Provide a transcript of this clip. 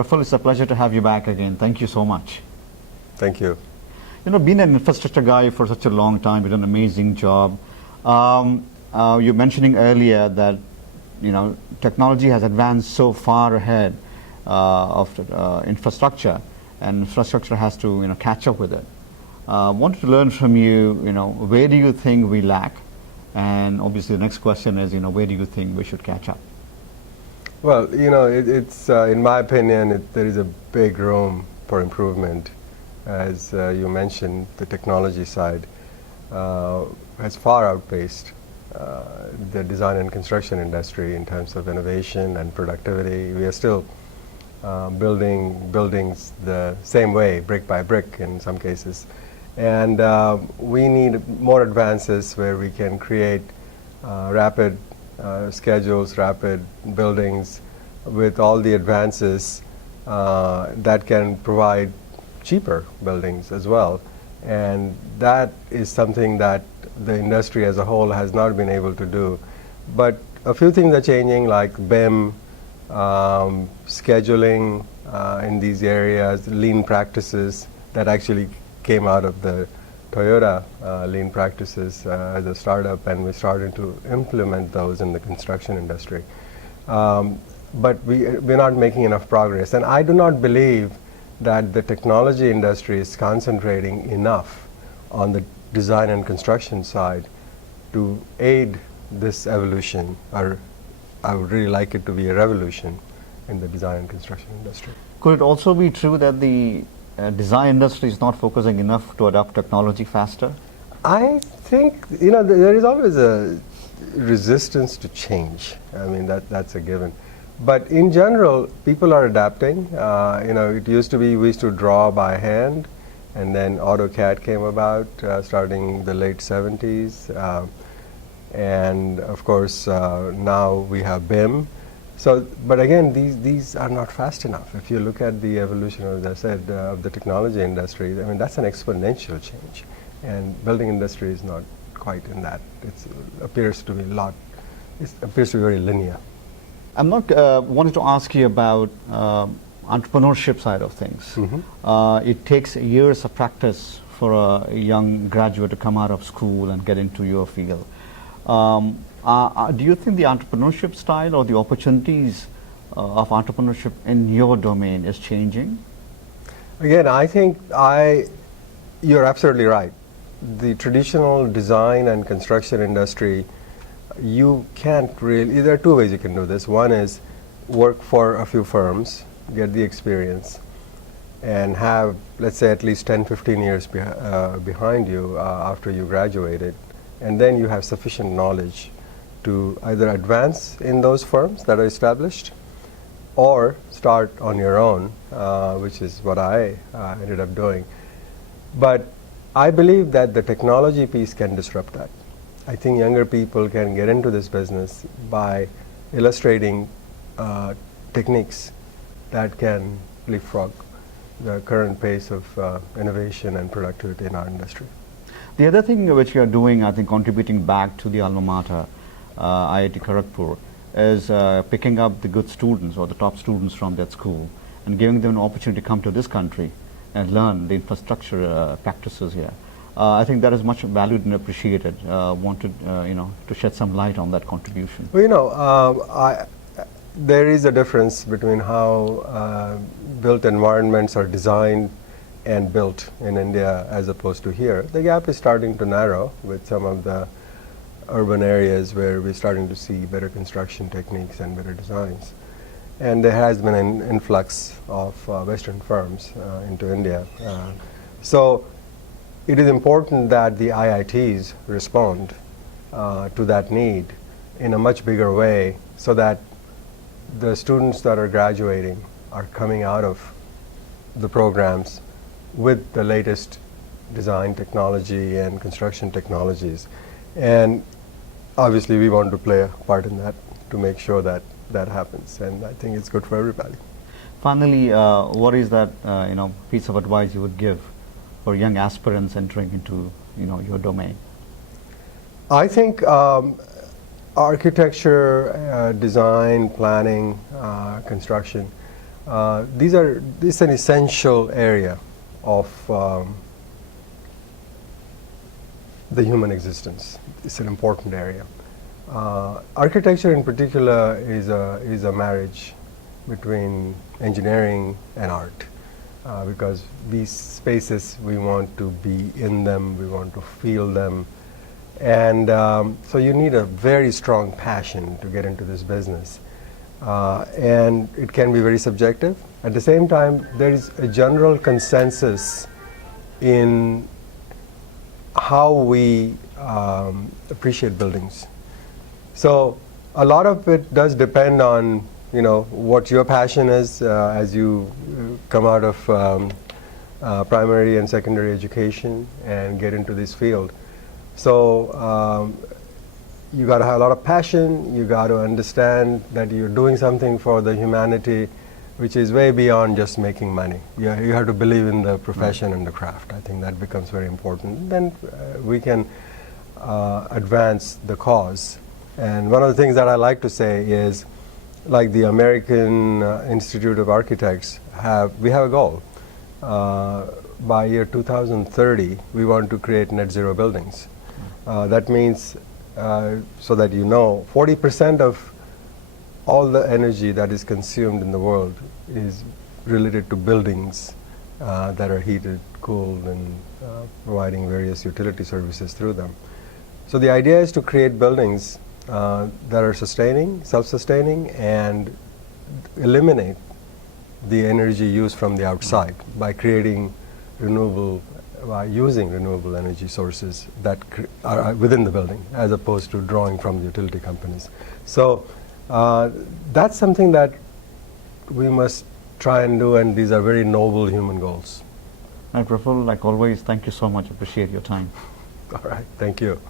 Praful, it's a pleasure to have you back again. Thank you so much. Thank you. You know, being an infrastructure guy for such a long time, you've done an amazing job. You're mentioning earlier that, you know, technology has advanced so far ahead of infrastructure, and infrastructure has to, you know, catch up with it. Wanted to learn from you, you know, where do you think we lack? And obviously the next question is, you know, where do you think we should catch up? Well, you know, it's in my opinion, there is a big room for improvement. As you mentioned, the technology side has far outpaced the design and construction industry in terms of innovation and productivity. We are still building buildings the same way, brick by brick in some cases. And we need more advances where we can create rapid schedules, rapid buildings with all the advances that can provide cheaper buildings as well. And that is something that the industry as a whole has not been able to do. But a few things are changing, like BIM, scheduling in these areas, lean practices that actually came out of the Toyota lean practices as a startup, and we're starting to implement those in the construction industry. But we're not making enough progress. And I do not believe that the technology industry is concentrating enough on the design and construction side to aid this evolution, or I would really like it to be a revolution in the design and construction industry. Could it also be true that the design industry is not focusing enough to adopt technology faster? I think, you know, there is always a resistance to change. I mean, that's a given. But in general, people are adapting. You know, it used to be we used to draw by hand, and then AutoCAD came about starting the late 70s. And of course, now we have BIM. So, but again, these are not fast enough. If you look at the evolution, as I said, of the technology industry, I mean, that's an exponential change. And building industry is not quite in that. It appears to be very linear. I'm not wanted to ask you about entrepreneurship side of things. Mm-hmm. It takes years of practice for a young graduate to come out of school and get into your field. Do you think the entrepreneurship style or the opportunities of entrepreneurship in your domain is changing? Again, I think you're absolutely right. The traditional design and construction industry, you can't really, there are two ways you can do this. One is work for a few firms, get the experience, and have, let's say, at least 10, 15 years behind you after you graduated. And then you have sufficient knowledge to either advance in those firms that are established or start on your own, which is what I ended up doing. But I believe that the technology piece can disrupt that. I think younger people can get into this business by illustrating techniques that can leapfrog the current pace of innovation and productivity in our industry. The other thing which you are doing, I think, contributing back to the alma mater, IIT Kharagpur, is picking up the good students or the top students from that school and giving them an opportunity to come to this country and learn the infrastructure practices here. I think that is much valued and appreciated. Wanted, you know, to shed some light on that contribution. Well, you know, there is a difference between how built environments are designed and built in India as opposed to here. The gap is starting to narrow with some of the urban areas where we're starting to see better construction techniques and better designs. And there has been an influx of Western firms into India. So it is important that the IITs respond to that need in a much bigger way, so that the students that are graduating are coming out of the programs with the latest design technology and construction technologies. And obviously we want to play a part in that to make sure that that happens, and I think it's good for everybody. Finally, what is that you know, piece of advice you would give for young aspirants entering into, you know, your domain? I think architecture, design, planning, construction, This is an essential area of the human existence. It's an important area. Architecture in particular is a marriage between engineering and art, because these spaces, we want to be in them, we want to feel them, and so you need a very strong passion to get into this business. And it can be very subjective. At the same time, there is a general consensus in how we appreciate buildings. So a lot of it does depend on, you know, what your passion is as you come out of primary and secondary education and get into this field. So you got to have a lot of passion. You got to understand that you're doing something for the humanity, which is way beyond just making money. You have to believe in the profession and the craft. I think that becomes very important. Then we can advance the cause. And one of the things that I like to say is, like the American Institute of Architects we have a goal. By year 2030, we want to create net zero buildings. That means, so that you know, 40% of all the energy that is consumed in the world is related to buildings that are heated, cooled, and providing various utility services through them. So the idea is to create buildings that are sustaining, self-sustaining, and eliminate the energy used from the outside by creating by using renewable energy sources that are within the building, as opposed to drawing from the utility companies. So that's something that we must try and do, and these are very noble human goals. Praful, like always, thank you so much. Appreciate your time. All right, thank you.